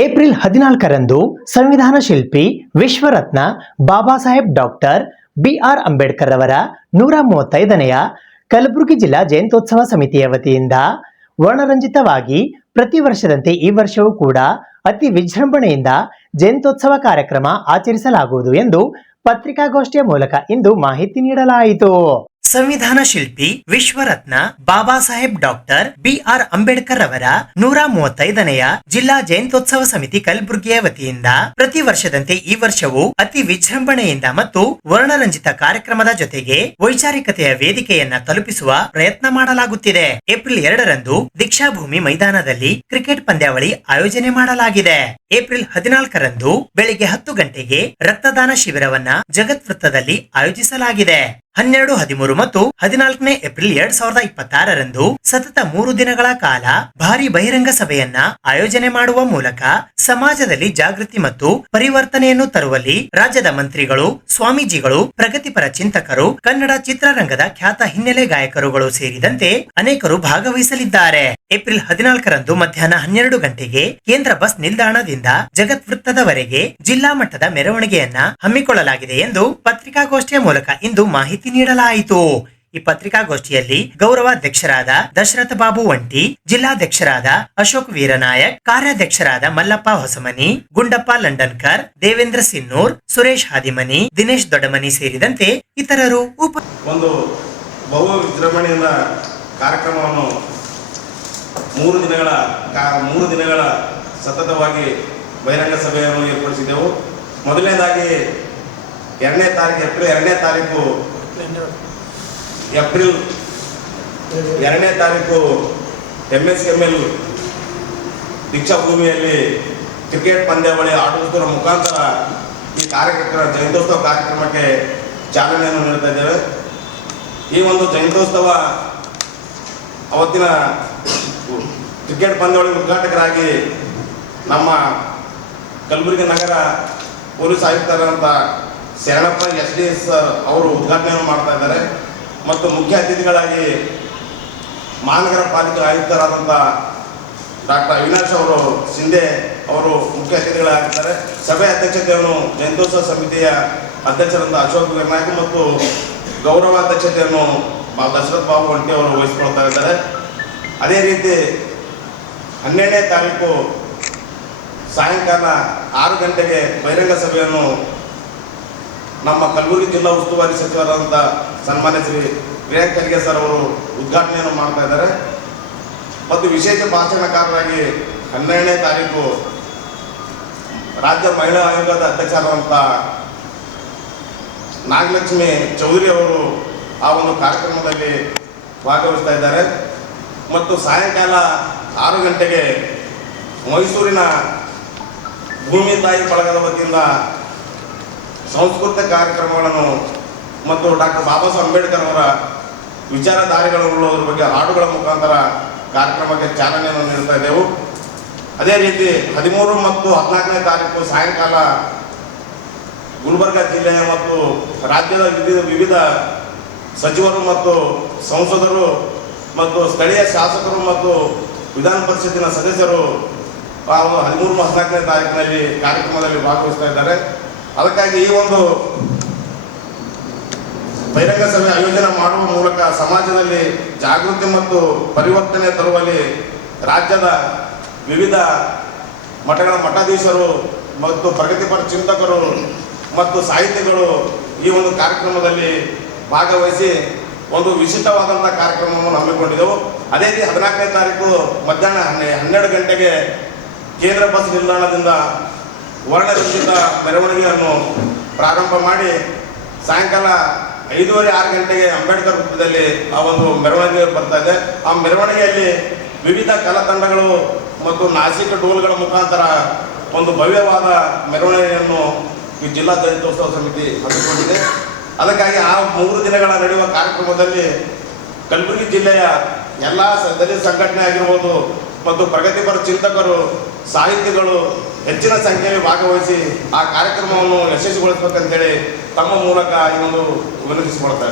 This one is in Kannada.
ಏಪ್ರಿಲ್ 14ರಂದು ಸಂವಿಧಾನ ಶಿಲ್ಪಿ ವಿಶ್ವರತ್ನ ಬಾಬಾ ಸಾಹೇಬ್ ಡಾಕ್ಟರ್ ಬಿ.ಆರ್. ಅಂಬೇಡ್ಕರ್ ಅವರ 135ನೆಯ ಕಲಬುರಗಿ ಜಿಲ್ಲಾ ಜಯಂತ್ಯೋತ್ಸವ ಸಮಿತಿಯ ವತಿಯಿಂದ ವರ್ಣರಂಜಿತವಾಗಿ ಪ್ರತಿ ವರ್ಷದಂತೆ ಈ ವರ್ಷವೂ ಕೂಡ ಅತಿ ವಿಜೃಂಭಣೆಯಿಂದ ಜಯಂತ್ಯೋತ್ಸವ ಕಾರ್ಯಕ್ರಮ ಆಚರಿಸಲಾಗುವುದು ಎಂದು ಪತ್ರಿಕಾಗೋಷ್ಠಿಯ ಮೂಲಕ ಇಂದು ಮಾಹಿತಿ ನೀಡಲಾಯಿತು. ಸಂವಿಧಾನ ಶಿಲ್ಪಿ ವಿಶ್ವರತ್ನ ಬಾಬಾ ಸಾಹೇಬ್ ಡಾಕ್ಟರ್ ಬಿ.ಆರ್. ಅಂಬೇಡ್ಕರ್ ಅವರ 135ನೆಯ ಜಿಲ್ಲಾ ಜಯಂತ್ಯೋತ್ಸವ ಸಮಿತಿ ಕಲಬುರಗಿಯ ವತಿಯಿಂದ ಪ್ರತಿ ವರ್ಷದಂತೆ ಈ ವರ್ಷವೂ ಅತಿ ವಿಜೃಂಭಣೆಯಿಂದ ಮತ್ತು ವರ್ಣರಂಜಿತ ಕಾರ್ಯಕ್ರಮದ ಜೊತೆಗೆ ವೈಚಾರಿಕತೆಯ ವೇದಿಕೆಯನ್ನ ತಲುಪಿಸುವ ಪ್ರಯತ್ನ ಮಾಡಲಾಗುತ್ತಿದೆ. ಏಪ್ರಿಲ್ 2ರಂದು ದೀಕ್ಷಾಭೂಮಿ ಮೈದಾನದಲ್ಲಿ ಕ್ರಿಕೆಟ್ ಪಂದ್ಯಾವಳಿ ಆಯೋಜನೆ ಮಾಡಲಾಗಿದೆ. ಏಪ್ರಿಲ್ 14ರಂದು ಬೆಳಿಗ್ಗೆ 10 ಗಂಟೆಗೆ ರಕ್ತದಾನ ಶಿಬಿರವನ್ನ ಜಗತ್ ವೃತ್ತದಲ್ಲಿ ಆಯೋಜಿಸಲಾಗಿದೆ. 12, 13 ಮತ್ತು 14ನೇ ಏಪ್ರಿಲ್ 2026ರಂದು ಸತತ 3 ದಿನಗಳ ಕಾಲ ಭಾರಿ ಬಹಿರಂಗ ಸಭೆಯನ್ನ ಆಯೋಜನೆ ಮಾಡುವ ಮೂಲಕ ಸಮಾಜದಲ್ಲಿ ಜಾಗೃತಿ ಮತ್ತು ಪರಿವರ್ತನೆಯನ್ನು ತರುವಲ್ಲಿ ರಾಜ್ಯದ ಮಂತ್ರಿಗಳು, ಸ್ವಾಮೀಜಿಗಳು, ಪ್ರಗತಿಪರ ಚಿಂತಕರು, ಕನ್ನಡ ಚಿತ್ರರಂಗದ ಖ್ಯಾತ ಹಿನ್ನೆಲೆ ಗಾಯಕರುಗಳು ಸೇರಿದಂತೆ ಅನೇಕರು ಭಾಗವಹಿಸಲಿದ್ದಾರೆ. ಏಪ್ರಿಲ್ 14ರಂದು ಮಧ್ಯಾಹ್ನ 12 ಗಂಟೆಗೆ ಕೇಂದ್ರ ಬಸ್ ನಿಲ್ದಾಣದಿಂದ ಜಗತ್ ವೃತ್ತದವರೆಗೆ ಜಿಲ್ಲಾ ಮಟ್ಟದ ಮೆರವಣಿಗೆಯನ್ನ ಹಮ್ಮಿಕೊಳ್ಳಲಾಗಿದೆ ಎಂದು ಪತ್ರಿಕಾಗೋಷ್ಠಿಯ ಮೂಲಕ ಇಂದು ಮಾಹಿತಿ ನೀಡಲಾಯಿತು. ಈ ಪತ್ರಿಕಾಗೋಷ್ಠಿಯಲ್ಲಿ ಗೌರವಾಧ್ಯಕ್ಷರಾದ ದಶರಥ ಬಾಬು ಒಂಟಿ, ಜಿಲ್ಲಾಧ್ಯಕ್ಷರಾದ ಅಶೋಕ್ ವೀರನಾಯಕ್, ಕಾರ್ಯಾಧ್ಯಕ್ಷರಾದ ಮಲ್ಲಪ್ಪ ಹೊಸಮನಿ, ಗುಂಡಪ್ಪ ಲಂಡನ್ಕರ್, ದೇವೇಂದ್ರ ಸಿನ್ನೂರ್, ಸುರೇಶ್ ಹಾದಿಮನಿ, ದಿನೇಶ್ ದೊಡ್ಡಮನಿ ಸೇರಿದಂತೆ ಇತರರು ಒಂದು ಬಹು ವಿಜೃಂಭಣೆಯಿಂದ ಕಾರ್ಯಕ್ರಮವನ್ನು 3 ದಿನಗಳ ಸತತವಾಗಿ ಬಹಿರಂಗ ಸಭೆಯನ್ನು ಏರ್ಪಡಿಸಿದ್ದೆವು. ಮೊದಲನೇದಾಗಿ ಏಪ್ರಿಲ್ 2ನೇ ತಾರೀಕು MSML ದೀಕ್ಷಾಭೂಮಿಯಲ್ಲಿ ಕ್ರಿಕೆಟ್ ಪಂದ್ಯಾವಳಿ ಆಟೋತ್ಸವ ಮುಖಾಂತರ ಈ ಜಯಂತ್ಯೋತ್ಸವ ಕಾರ್ಯಕ್ರಮಕ್ಕೆ ಚಾಲನೆಯನ್ನು ನೀಡ್ತಾ ಇದ್ದೇವೆ. ಈ ಒಂದು ಜಯಂತ್ಯೋತ್ಸವ ಅವತ್ತಿನ ಕ್ರಿಕೆಟ್ ಪಂದ್ಯಾವಳಿ ಉದ್ಘಾಟಕರಾಗಿ ನಮ್ಮ ಕಲಬುರಗಿ ನಗರ ಪೊಲೀಸ್ ಆಯುಕ್ತರಾದಂಥ ಶರಣಪ್ಪ SDS ಅವರು ಉದ್ಘಾಟನೆಯನ್ನು ಮಾಡ್ತಾ ಇದ್ದಾರೆ. ಮತ್ತು ಮುಖ್ಯ ಅತಿಥಿಗಳಾಗಿ ಮಹಾನಗರ ಪಾಲಿಕೆ ಆಯುಕ್ತರಾದಂಥ ಡಾಕ್ಟರ್ ಅವಿನಾಶ್ ಅವರು ಶಿಂದೆ ಅವರು ಮುಖ್ಯ ಅತಿಥಿಗಳಾಗಿದ್ದಾರೆ. ಸಭೆ ಅಧ್ಯಕ್ಷತೆಯನ್ನು ಜಯಂತ್ಯೋತ್ಸವ ಸಮಿತಿಯ ಅಧ್ಯಕ್ಷರಾದ ಅಶೋಕ್ ವೀರನಾಯಕ್ ಮತ್ತು ಗೌರವಾಧ್ಯಕ್ಷತೆಯನ್ನು ದಶರಥ ಬಾಬು ಒಂಟಿ ಅವರು ವಹಿಸಿಕೊಳ್ತಾ ಇದ್ದಾರೆ. ಅದೇ ರೀತಿ 12ನೇ ತಾರೀಕು ಸಾಯಂಕಾಲ 6 ಗಂಟೆಗೆ ಬಹಿರಂಗ ಸಭೆಯನ್ನು ನಮ್ಮ ಕಲಬುರಗಿ ಜಿಲ್ಲಾ ಉಸ್ತುವಾರಿ ಸಚಿವರಾದಂಥ ಸನ್ಮಾನ್ಯ ಶ್ರೀ ವಿನಾಯಕ್ ಖರ್ಗೆ ಸರ್ ಅವರು ಉದ್ಘಾಟನೆಯನ್ನು ಮಾಡ್ತಾ ಇದ್ದಾರೆ. ಮತ್ತು ವಿಶೇಷ ಭಾಷಣಕಾರರಾಗಿ 12ನೇ ತಾರೀಕು ರಾಜ್ಯ ಮಹಿಳಾ ಆಯೋಗದ ಅಧ್ಯಕ್ಷರಾದಂಥ ನಾಗಲಕ್ಷ್ಮಿ ಚೌಧರಿ ಅವರು ಆ ಒಂದು ಕಾರ್ಯಕ್ರಮದಲ್ಲಿ ಭಾಗವಹಿಸ್ತಾ ಇದ್ದಾರೆ. ಮತ್ತು ಸಾಯಂಕಾಲ 6 ಗಂಟೆಗೆ ಮೈಸೂರಿನ ಭೂಮಿ ತಾಯಿ ಬಳಗದ ವತಿಯಿಂದ ಸಾಂಸ್ಕೃತಿಕ ಕಾರ್ಯಕ್ರಮಗಳನ್ನು ಮತ್ತು ಡಾಕ್ಟರ್ ಬಾಬಾ ಸಾಹೇಬ್ ಅಂಬೇಡ್ಕರ್ ಅವರ ವಿಚಾರಧಾರೆಗಳುಳ್ಳೋದ್ರ ಬಗ್ಗೆ ಹಾಡುಗಳ ಮುಖಾಂತರ ಕಾರ್ಯಕ್ರಮಕ್ಕೆ ಚಾಲನೆಯನ್ನು ನೀಡ್ತಾ ಇದ್ದೆವು. ಅದೇ ರೀತಿ 13 ಮತ್ತು 14ನೇ ತಾರೀಕು ಸಾಯಂಕಾಲ ಗುಲ್ಬರ್ಗ ಜಿಲ್ಲೆಯ ಮತ್ತು ರಾಜ್ಯದ ವಿವಿಧ ಸಚಿವರು ಮತ್ತು ಸಂಸದರು ಮತ್ತು ಸ್ಥಳೀಯ ಶಾಸಕರು ಮತ್ತು ವಿಧಾನ ಪರಿಷತ್ತಿನ ಸದಸ್ಯರು 13 ಮತ್ತು 14ನೇ ತಾರೀಕಿನಲ್ಲಿ ಕಾರ್ಯಕ್ರಮದಲ್ಲಿ ಭಾಗವಹಿಸ್ತಾ ಇದ್ದಾರೆ. ಅದಕ್ಕಾಗಿ ಈ ಒಂದು ಬಹಿರಂಗ ಸಭೆ ಆಯೋಜನೆ ಮಾಡುವ ಮೂಲಕ ಸಮಾಜದಲ್ಲಿ ಜಾಗೃತಿ ಮತ್ತು ಪರಿವರ್ತನೆ ತರುವಲ್ಲಿ ರಾಜ್ಯದ ವಿವಿಧ ಮಠಗಳ ಮಠಾಧೀಶರು ಮತ್ತು ಪ್ರಗತಿಪರ ಚಿಂತಕರು ಮತ್ತು ಸಾಹಿತಿಗಳು ಈ ಒಂದು ಕಾರ್ಯಕ್ರಮದಲ್ಲಿ ಭಾಗವಹಿಸಿ ಒಂದು ವಿಶಿಷ್ಟವಾದಂಥ ಕಾರ್ಯಕ್ರಮವನ್ನು ಹಮ್ಮಿಕೊಂಡಿದ್ದೆವು. ಅದೇ ರೀತಿ 14ನೇ ತಾರೀಕು ಮಧ್ಯಾಹ್ನ 12 ಗಂಟೆಗೆ ಕೇಂದ್ರ ಬಸ್ ನಿಲ್ದಾಣದಿಂದ ವರ್ಣರಂಜಿತ ಮೆರವಣಿಗೆಯನ್ನು ಪ್ರಾರಂಭ ಮಾಡಿ ಸಾಯಂಕಾಲ 5:30, 6 ಗಂಟೆಗೆ ಅಂಬೇಡ್ಕರ್ ವೃತ್ತದಲ್ಲಿ ಆ ಒಂದು ಮೆರವಣಿಗೆ ಬರ್ತಾ ಇದೆ. ಆ ಮೆರವಣಿಗೆಯಲ್ಲಿ ವಿವಿಧ ಕಲಾ ತಂಡಗಳು ಮತ್ತು ನಾಸಿಕ ಡೋಲ್ಗಳ ಮುಖಾಂತರ ಒಂದು ಭವ್ಯವಾದ ಮೆರವಣಿಗೆಯನ್ನು ಈ ಜಿಲ್ಲಾ ಜಯಂತ್ಯೋತ್ಸವ ಸಮಿತಿ ಹಮ್ಮಿಕೊಂಡಿದೆ. ಅದಕ್ಕಾಗಿ ಆ 3 ದಿನಗಳ ನಡೆಯುವ ಕಾರ್ಯಕ್ರಮದಲ್ಲಿ ಕಲಬುರಗಿ ಜಿಲ್ಲೆಯ ಎಲ್ಲ ದಲಿತ ಸಂಘಟನೆ ಆಗಿರ್ಬೋದು ಮತ್ತು ಪ್ರಗತಿಪರ ಚಿಂತಕರು, ಸಾಹಿತಿಗಳು ಹೆಚ್ಚಿನ ಸಂಖ್ಯೆಯಲ್ಲಿ ಭಾಗವಹಿಸಿ ಆ ಕಾರ್ಯಕ್ರಮವನ್ನು ಯಶಸ್ವಿಗೊಳಿಸಬೇಕಂತೇಳಿ ತಮ್ಮ ಮೂಲಕ ಈ ಒಂದು ವಿನಂತಿಸಿಕೊಳ್ತಾರೆ.